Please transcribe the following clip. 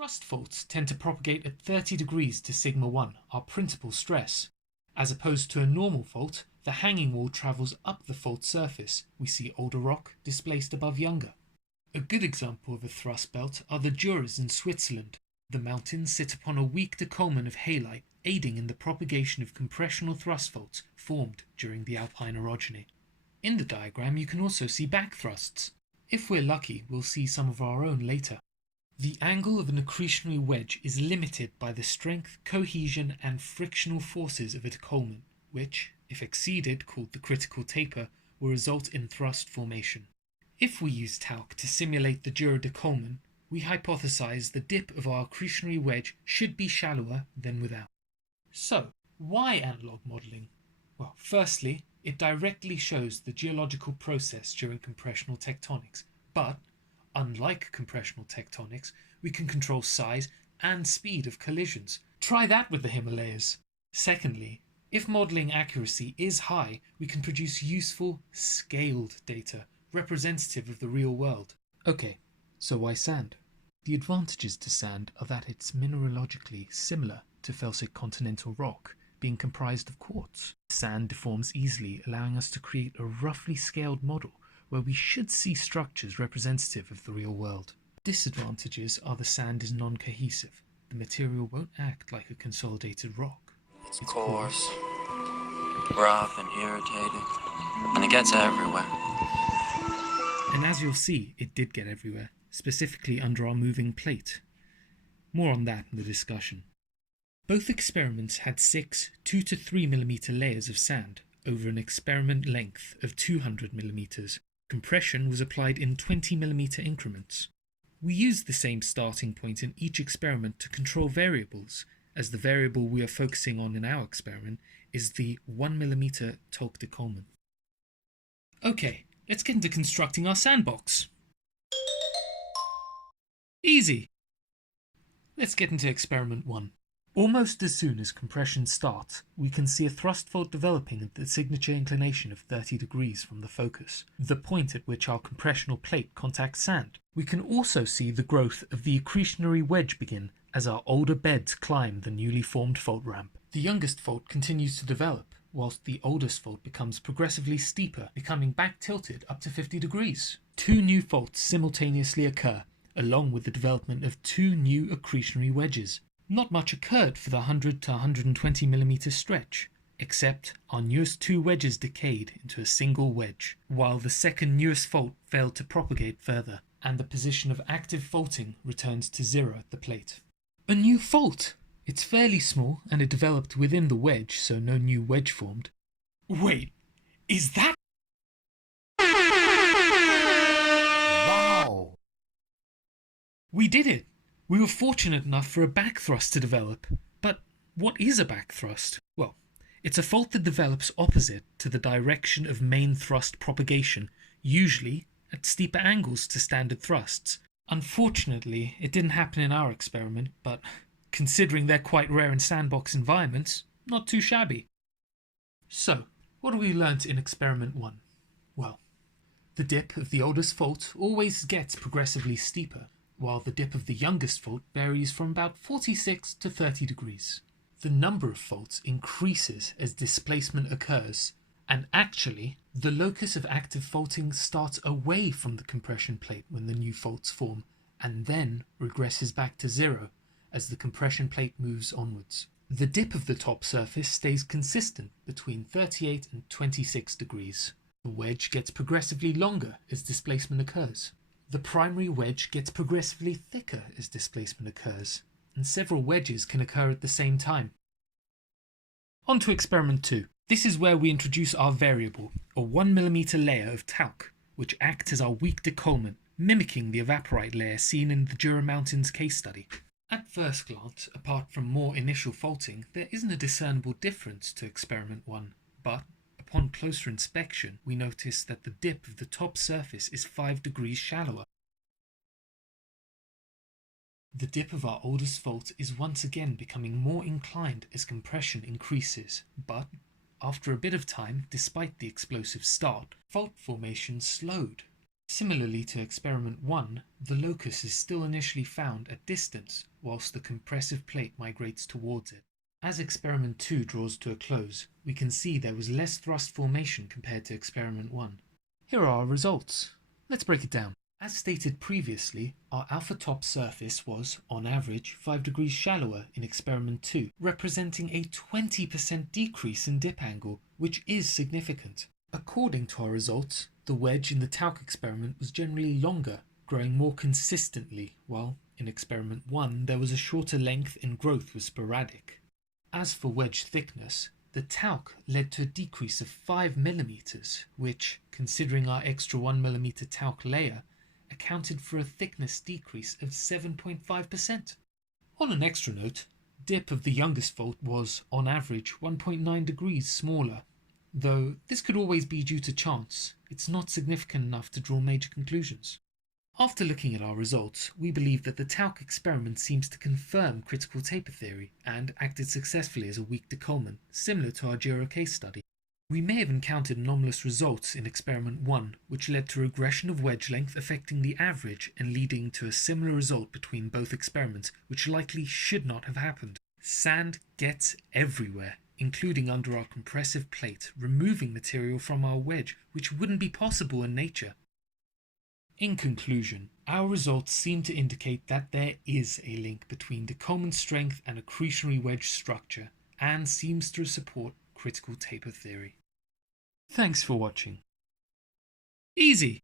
Thrust faults tend to propagate at 30 degrees to sigma 1, our principal stress. As opposed to a normal fault, the hanging wall travels up the fault surface. We see older rock displaced above younger. A good example of a thrust belt are the Juras in Switzerland. The mountains sit upon a weak décollement of halite, aiding in the propagation of compressional thrust faults formed during the alpine orogeny. In the diagram you can also see back thrusts. If we're lucky, we'll see some of our own later. The angle of an accretionary wedge is limited by the strength, cohesion and frictional forces of a décollement, which, if exceeded, called the critical taper, will result in thrust formation. If we use Talc to simulate the Jura décollement, we hypothesize the dip of our accretionary wedge should be shallower than without. So, why analog modelling? Well, firstly, it directly shows the geological process during compressional tectonics, but unlike compressional tectonics, we can control size and speed of collisions. Try that with the Himalayas. Secondly, if modelling accuracy is high, we can produce useful, scaled data, representative of the real world. Okay, so why sand? The advantages to sand are that it's mineralogically similar to felsic continental rock, being comprised of quartz. Sand deforms easily, allowing us to create a roughly scaled model where we should see structures representative of the real world. Disadvantages are the sand is non-cohesive. The material won't act like a consolidated rock. It's coarse, rough and irritated, and it gets everywhere. And as you'll see, it did get everywhere, specifically under our moving plate. More on that in the discussion. Both experiments had 6 2 to 3 mm layers of sand over an experiment length of 200 mm. Compression was applied in 20 mm increments. We used the same starting point in each experiment to control variables, as the variable we are focusing on in our experiment is the 1 mm Talc décollement. Okay, let's get into constructing our sandbox. Easy! Let's get into experiment 1. Almost as soon as compression starts, we can see a thrust fault developing at the signature inclination of 30 degrees from the focus, the point at which our compressional plate contacts sand. We can also see the growth of the accretionary wedge begin as our older beds climb the newly formed fault ramp. The youngest fault continues to develop, whilst the oldest fault becomes progressively steeper, becoming back tilted up to 50 degrees. 2 new faults simultaneously occur, along with the development of 2 new accretionary wedges. Not much occurred for the 100 to 120 mm stretch, except our newest 2 wedges decayed into a single wedge, while the second newest fault failed to propagate further, and the position of active faulting returns to 0 at the plate. A new fault! It's fairly small, and it developed within the wedge, so no new wedge formed. Wait, is that... Wow! We did it! We were fortunate enough for a back thrust to develop. But what is a back thrust? Well, it's a fault that develops opposite to the direction of main thrust propagation, usually at steeper angles to standard thrusts. Unfortunately, it didn't happen in our experiment, but considering they're quite rare in sandbox environments, not too shabby. So, what have we learnt in experiment 1? Well, the dip of the oldest fault always gets progressively steeper, while the dip of the youngest fault varies from about 46 to 30 degrees. The number of faults increases as displacement occurs, and actually, the locus of active faulting starts away from the compression plate when the new faults form, and then regresses back to 0 as the compression plate moves onwards. The dip of the top surface stays consistent between 38 and 26 degrees. The wedge gets progressively longer as displacement occurs. The primary wedge gets progressively thicker as displacement occurs, and several wedges can occur at the same time. On to experiment 2. This is where we introduce our variable, a 1 mm layer of talc, which acts as our weak décollement, mimicking the evaporite layer seen in the Jura Mountains case study. At first glance, apart from more initial faulting, there isn't a discernible difference to experiment 1, but upon closer inspection, we notice that the dip of the top surface is 5 degrees shallower. The dip of our oldest fault is once again becoming more inclined as compression increases, but after a bit of time, despite the explosive start, fault formation slowed. Similarly to experiment 1, the locus is still initially found at distance whilst the compressive plate migrates towards it. As experiment 2 draws to a close, we can see there was less thrust formation compared to experiment 1. Here are our results. Let's break it down. As stated previously, our alpha top surface was, on average, 5 degrees shallower in experiment 2, representing a 20% decrease in dip angle, which is significant. According to our results, the wedge in the Talc experiment was generally longer, growing more consistently, while in experiment 1 there was a shorter length and growth was sporadic. As for wedge thickness, the Talc led to a decrease of 5 mm, which, considering our extra 1 mm Talc layer, accounted for a thickness decrease of 7.5%. On an extra note, dip of the youngest fault was, on average, 1.9 degrees smaller. Though this could always be due to chance, it's not significant enough to draw major conclusions. After looking at our results, we believe that the Talc experiment seems to confirm critical taper theory and acted successfully as a weak décollement, similar to our Giro case study. We may have encountered anomalous results in experiment 1, which led to regression of wedge length affecting the average and leading to a similar result between both experiments, which likely should not have happened. Sand gets everywhere, including under our compressive plate, removing material from our wedge, which wouldn't be possible in nature. In conclusion, our results seem to indicate that there is a link between décollement strength and accretionary wedge structure, and seems to support critical taper theory. Thanks for watching. Easy!